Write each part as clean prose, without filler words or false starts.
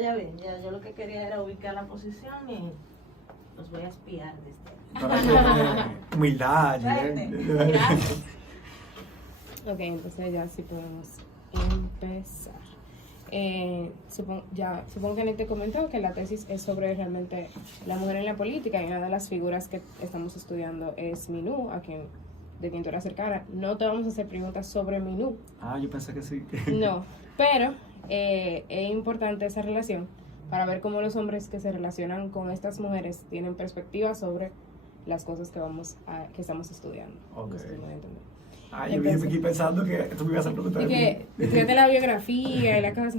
Ya ven, ya yo lo que quería era ubicar la posición y los voy a espiar desde Para que humildad. Gracias. Ok, entonces ya sí podemos empezar. Supongo que Nick te comentó que la tesis es sobre realmente la mujer en la política, y una de las figuras que estamos estudiando es Minú, de quien tú eras cercana. No te vamos a hacer preguntas sobre Minú. Yo pensé que sí. No, pero es importante esa relación para ver cómo los hombres que se relacionan con estas mujeres tienen perspectivas sobre las cosas que estamos estudiando. Ok. No sé si me voy a entender. Yo me aquí pensando que tú me ibas a preguntar. Y que fíjate la biografía y la cosa.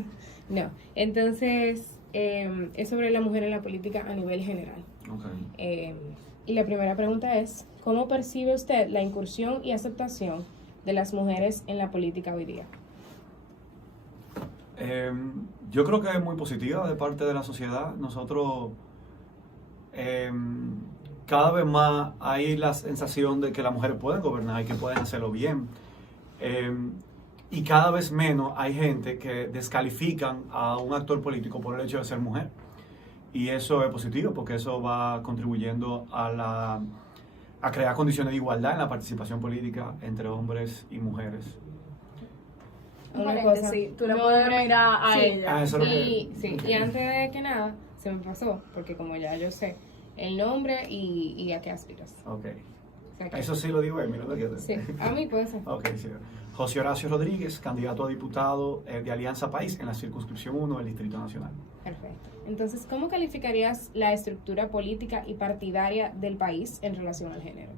No, entonces es sobre la mujer en la política a nivel general. Okay. Y la primera pregunta es, ¿cómo percibe usted la incursión y aceptación de las mujeres en la política hoy día? Yo creo que es muy positiva de parte de la sociedad. Nosotros cada vez más hay la sensación de que las mujeres pueden gobernar y que pueden hacerlo bien. Y cada vez menos hay gente que descalifican a un actor político por el hecho de ser mujer. Y eso es positivo porque eso va contribuyendo a crear condiciones de igualdad en la participación política entre hombres y mujeres. Una cosa, sí, tú le puedes mirar a sí, ella. Eso es lo y antes de que nada, se me pasó, porque como ya yo sé el nombre y a qué aspiras. Ok. O sea que- Eso sí lo digo Emily, ¿no? Sí, a mí puede ser. Ok, sí. José Horacio Rodríguez, candidato a diputado de Alianza País en la circunscripción 1 del Distrito Nacional. Perfecto. Entonces, ¿cómo calificarías la estructura política y partidaria del país en relación al género?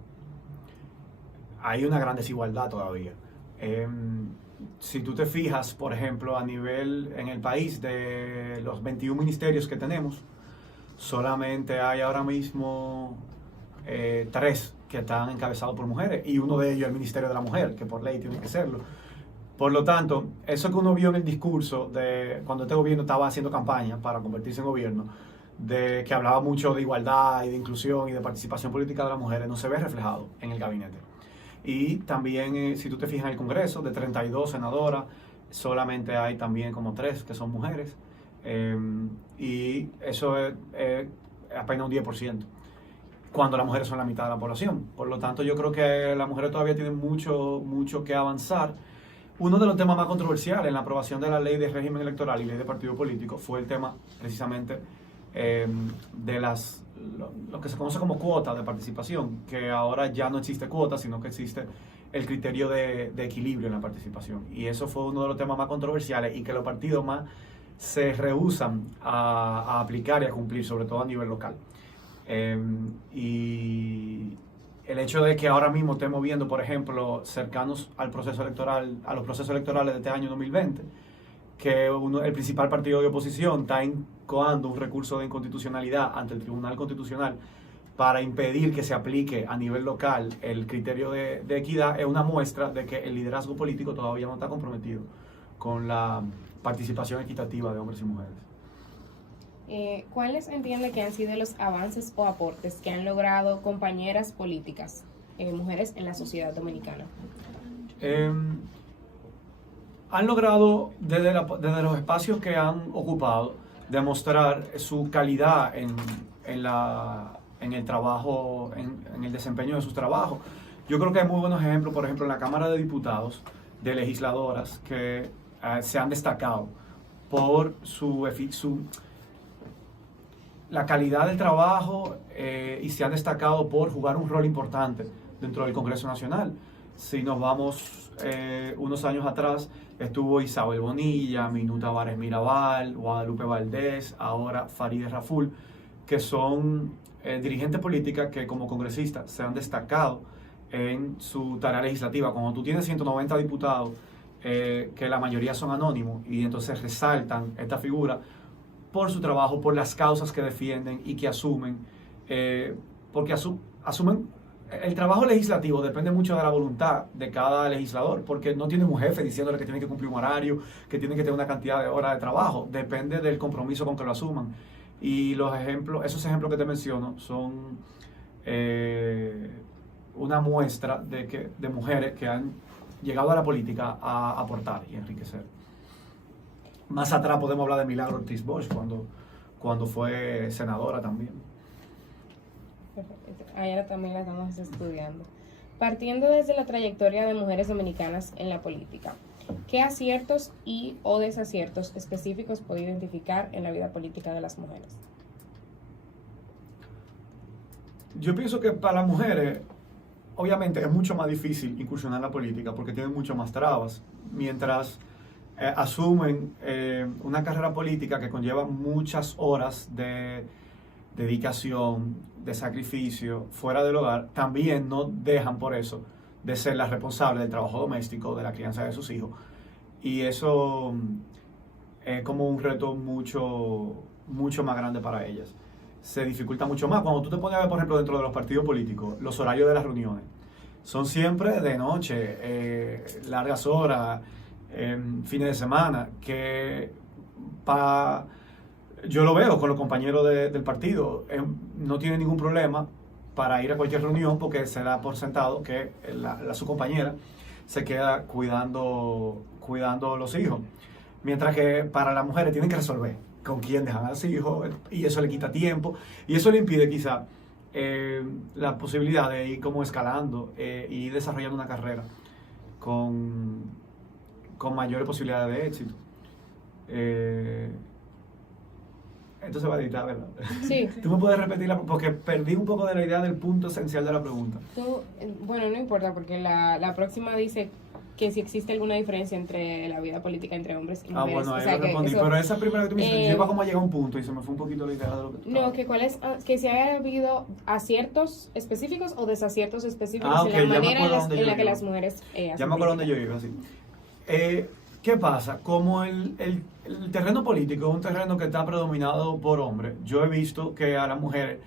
Hay una gran desigualdad todavía. Si tú te fijas, por ejemplo, a nivel en el país de los 21 ministerios que tenemos, solamente hay ahora mismo 3 que están encabezados por mujeres, y uno de ellos es el Ministerio de la Mujer, que por ley tiene que serlo. Por lo tanto, eso que uno vio en el discurso de cuando este gobierno estaba haciendo campaña para convertirse en gobierno, de que hablaba mucho de igualdad y de inclusión y de participación política de las mujeres, no se ve reflejado en el gabinete. Y también, si tú te fijas en el Congreso, de 32 senadoras, solamente hay también como 3 que son mujeres. Y eso es apenas un 10%, cuando las mujeres son la mitad de la población. Por lo tanto, yo creo que las mujeres todavía tienen mucho que avanzar. Uno de los temas más controversiales en la aprobación de la ley de régimen electoral y ley de partido político fue el tema precisamente de lo que se conoce como cuota de participación, que ahora ya no existe cuota, sino que existe el criterio de equilibrio en la participación. Y eso fue uno de los temas más controversiales y que los partidos más se rehúsan a aplicar y a cumplir, sobre todo a nivel local. Y el hecho de que ahora mismo estemos viendo, por ejemplo, cercanos al proceso electoral, a los procesos electorales de este año 2020, que el principal partido de oposición está incoando un recurso de inconstitucionalidad ante el Tribunal Constitucional para impedir que se aplique a nivel local el criterio de equidad, es una muestra de que el liderazgo político todavía no está comprometido con la participación equitativa de hombres y mujeres. ¿Cuáles entiende que han sido los avances o aportes que han logrado compañeras políticas, mujeres en la sociedad dominicana? Han logrado, desde los espacios que han ocupado, demostrar su calidad en el trabajo, en el desempeño de sus trabajos. Yo creo que hay muy buenos ejemplos, por ejemplo, en la Cámara de Diputados, de legisladoras que se han destacado por la calidad del trabajo y se han destacado por jugar un rol importante dentro del Congreso Nacional. Si nos vamos unos años atrás, estuvo Isabel Bonilla, Minú Tavares Mirabal, Guadalupe Valdés, ahora Farideh Raful, que son dirigentes políticas que como congresistas se han destacado en su tarea legislativa. Cuando tú tienes 190 diputados, que la mayoría son anónimos, y entonces resaltan esta figura por su trabajo, por las causas que defienden y que asumen, porque asumen. El trabajo legislativo depende mucho de la voluntad de cada legislador, porque no tiene un jefe diciéndole que tiene que cumplir un horario, que tiene que tener una cantidad de horas de trabajo. Depende del compromiso con que lo asuman. Y esos ejemplos que te menciono son una muestra de mujeres que han llegado a la política a aportar y enriquecer. Más atrás podemos hablar de Milagro Ortiz Bosch, cuando fue senadora también. Perfecto. Ahora también la estamos estudiando. Partiendo desde la trayectoria de mujeres dominicanas en la política, ¿qué aciertos y o desaciertos específicos puede identificar en la vida política de las mujeres? Yo pienso que para las mujeres, obviamente, es mucho más difícil incursionar en la política porque tienen mucho más trabas, mientras asumen una carrera política que conlleva muchas horas de dedicación, de sacrificio fuera del hogar, también no dejan por eso de ser las responsables del trabajo doméstico, de la crianza de sus hijos. Y eso es como un reto mucho más grande para ellas. Se dificulta mucho más. Cuando tú te pones a ver, por ejemplo, dentro de los partidos políticos, los horarios de las reuniones son siempre de noche, largas horas, fines de semana, que yo lo veo con los compañeros del partido, no tienen ningún problema para ir a cualquier reunión porque se da por sentado que su compañera se queda cuidando los hijos. Mientras que para las mujeres tienen que resolver con quién dejan a los hijos y eso le quita tiempo y eso le impide quizá la posibilidad de ir como escalando y desarrollando una carrera con mayores posibilidades de éxito. Esto se va a editar, ¿verdad? Sí. ¿Tú me puedes repetir? Porque perdí un poco de la idea del punto esencial de la pregunta. Bueno, no importa, porque la próxima dice que si existe alguna diferencia entre la vida política entre hombres y mujeres. Bueno, ahí o sea, lo respondí, eso, pero esa primera que tú me dices, yo iba como a llegar a un punto y se me fue un poquito la idea de lo que tú no, que si haya habido aciertos específicos o desaciertos específicos ok, en la manera en la que iba. las mujeres Ya me acuerdo dónde yo iba, sí. ¿Qué pasa? Como el terreno político es un terreno que está predominado por hombres, yo he visto que a las mujeres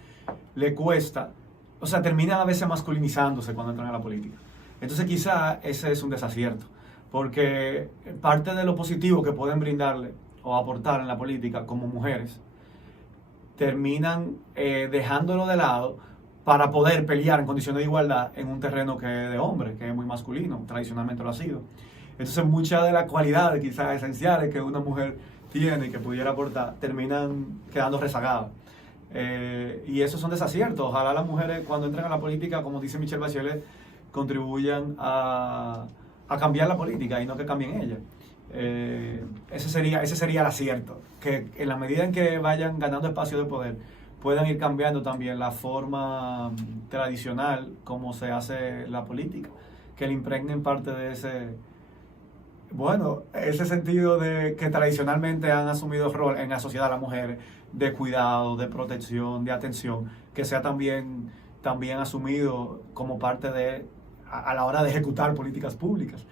le cuesta, o sea, terminan a veces masculinizándose cuando entran a la política. Entonces quizá ese es un desacierto, porque parte de lo positivo que pueden brindarle o aportar en la política como mujeres, terminan dejándolo de lado para poder pelear en condiciones de igualdad en un terreno que es de hombre, que es muy masculino, tradicionalmente lo ha sido. Entonces muchas de las cualidades quizás esenciales que una mujer tiene y que pudiera aportar terminan quedando rezagadas. Y esos son desaciertos. Ojalá las mujeres cuando entran a la política, como dice Michelle Bachelet, contribuyan a cambiar la política y no que cambien ella. Ese sería el acierto, que en la medida en que vayan ganando espacio de poder puedan ir cambiando también la forma tradicional como se hace la política, que le impregnen parte de ese sentido de que tradicionalmente han asumido rol en la sociedad las mujeres, de cuidado, de protección, de atención, que sea también asumido como parte a la hora de ejecutar políticas públicas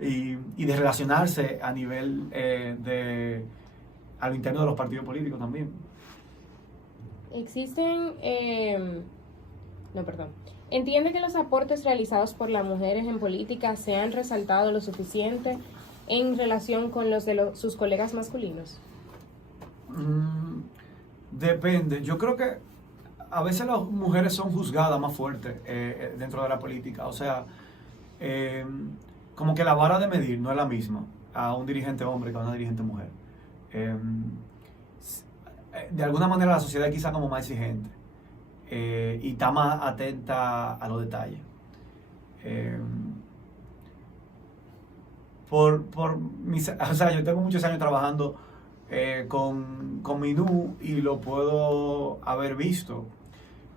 y de relacionarse a nivel a lo interno de los partidos políticos también. ¿Entiende que los aportes realizados por las mujeres en política se han resaltado lo suficiente en relación con los de sus colegas masculinos? Depende. Yo creo que a veces las mujeres son juzgadas más fuertes dentro de la política. O sea, como que la vara de medir no es la misma a un dirigente hombre que a una dirigente mujer. De alguna manera la sociedad es quizá como más exigente y está más atenta a los detalles. Yo tengo muchos años trabajando con Minú y lo puedo haber visto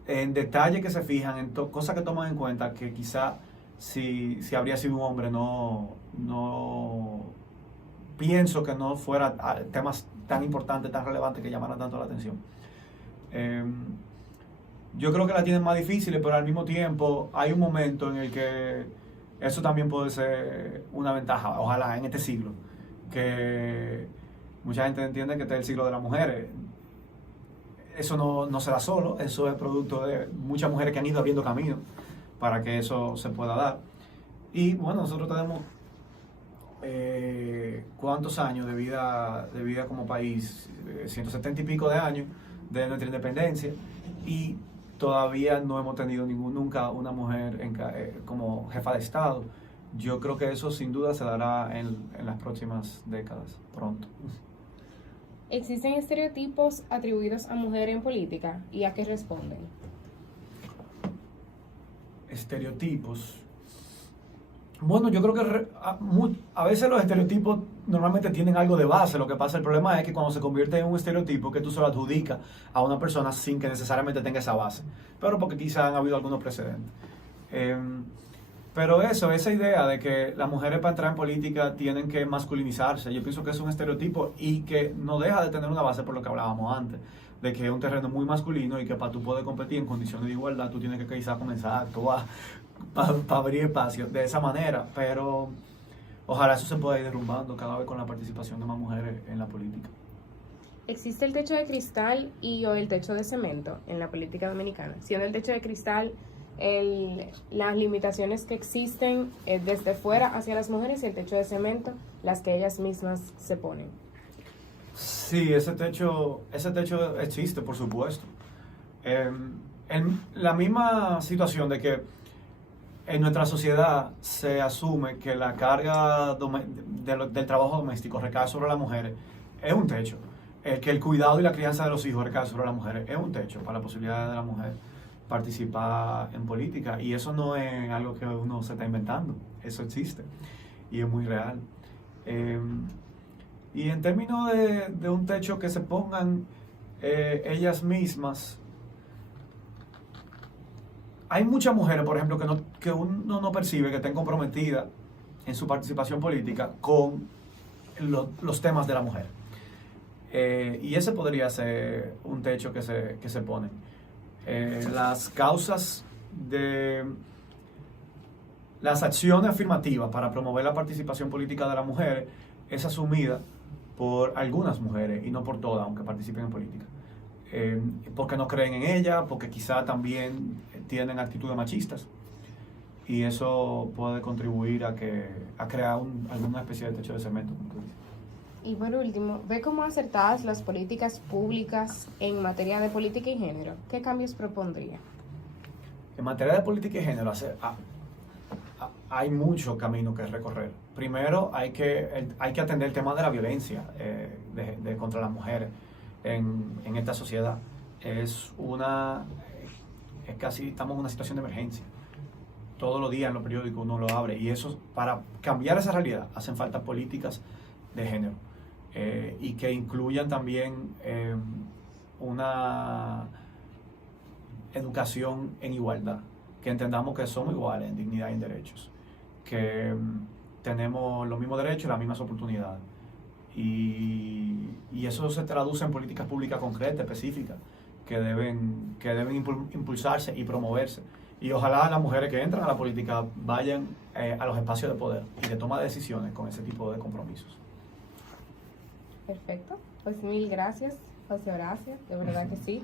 en detalles que se fijan, en cosas que toman en cuenta que quizá si habría sido un hombre no pienso que no fuera temas tan importantes, tan relevantes que llamaran tanto la atención. Yo creo que la tienen más difíciles, pero al mismo tiempo hay un momento en el que eso también puede ser una ventaja, ojalá en este siglo, que mucha gente entiende que este es el siglo de las mujeres. Eso no se da solo, eso es producto de muchas mujeres que han ido abriendo camino para que eso se pueda dar. Y bueno, nosotros tenemos ¿cuántos años de vida como país? 170 y pico de años de nuestra independencia y todavía no hemos tenido nunca una mujer como jefa de Estado. Yo creo que eso sin duda se dará en las próximas décadas, pronto. ¿Existen estereotipos atribuidos a mujeres en política y a qué responden? Estereotipos. Bueno, yo creo que a veces los estereotipos normalmente tienen algo de base. Lo que pasa, el problema es que cuando se convierte en un estereotipo, que tú se lo adjudicas a una persona sin que necesariamente tenga esa base, pero porque quizás han habido algunos precedentes. Pero esa idea de que las mujeres para entrar en política tienen que masculinizarse, yo pienso que es un estereotipo y que no deja de tener una base por lo que hablábamos antes, de que es un terreno muy masculino y que para tú poder competir en condiciones de igualdad tú tienes que quizás comenzar a actuar para abrir espacio de esa manera, pero ojalá eso se pueda ir derrumbando cada vez con la participación de más mujeres en la política. ¿Existe el techo de cristal y o el techo de cemento en la política dominicana? Siendo el techo de cristal las limitaciones que existen desde fuera hacia las mujeres y el techo de cemento, las que ellas mismas se ponen. Sí, ese techo existe, por supuesto. En la misma situación de que en nuestra sociedad se asume que la carga del trabajo doméstico recae sobre las mujeres, es un techo. Que el cuidado y la crianza de los hijos recae sobre las mujeres, es un techo para la posibilidad de la mujer participar en política. Y eso no es algo que uno se está inventando, eso existe y es muy real. Y en términos de un techo que se pongan ellas mismas, hay muchas mujeres, por ejemplo, que uno no percibe que estén comprometidas en su participación política con los temas de la mujer. Y ese podría ser un techo que se pone. Las causas de las acciones afirmativas para promover la participación política de las mujeres es asumida por algunas mujeres y no por todas, aunque participen en política. Porque no creen en ella, porque quizá también tienen actitudes machistas. Y eso puede contribuir a crear alguna especie de techo de cemento, como tú dices. Y por último, ¿ve cómo acertadas las políticas públicas en materia de política y género? ¿Qué cambios propondría? En materia de política y género, hay mucho camino que recorrer. Primero, hay que atender el tema de la violencia contra las mujeres en esta sociedad. Casi estamos en una situación de emergencia. Todos los días en los periódicos uno lo abre. Y eso, para cambiar esa realidad, hacen falta políticas de género. Y que incluyan también una educación en igualdad, que entendamos que somos iguales en dignidad y en derechos, que tenemos los mismos derechos y las mismas oportunidades, y eso se traduce en políticas públicas concretas, específicas, que deben impulsarse y promoverse, y ojalá las mujeres que entran a la política vayan a los espacios de poder y de toma de decisiones con ese tipo de compromisos. Perfecto, pues mil gracias, José Horacio, de verdad que sí.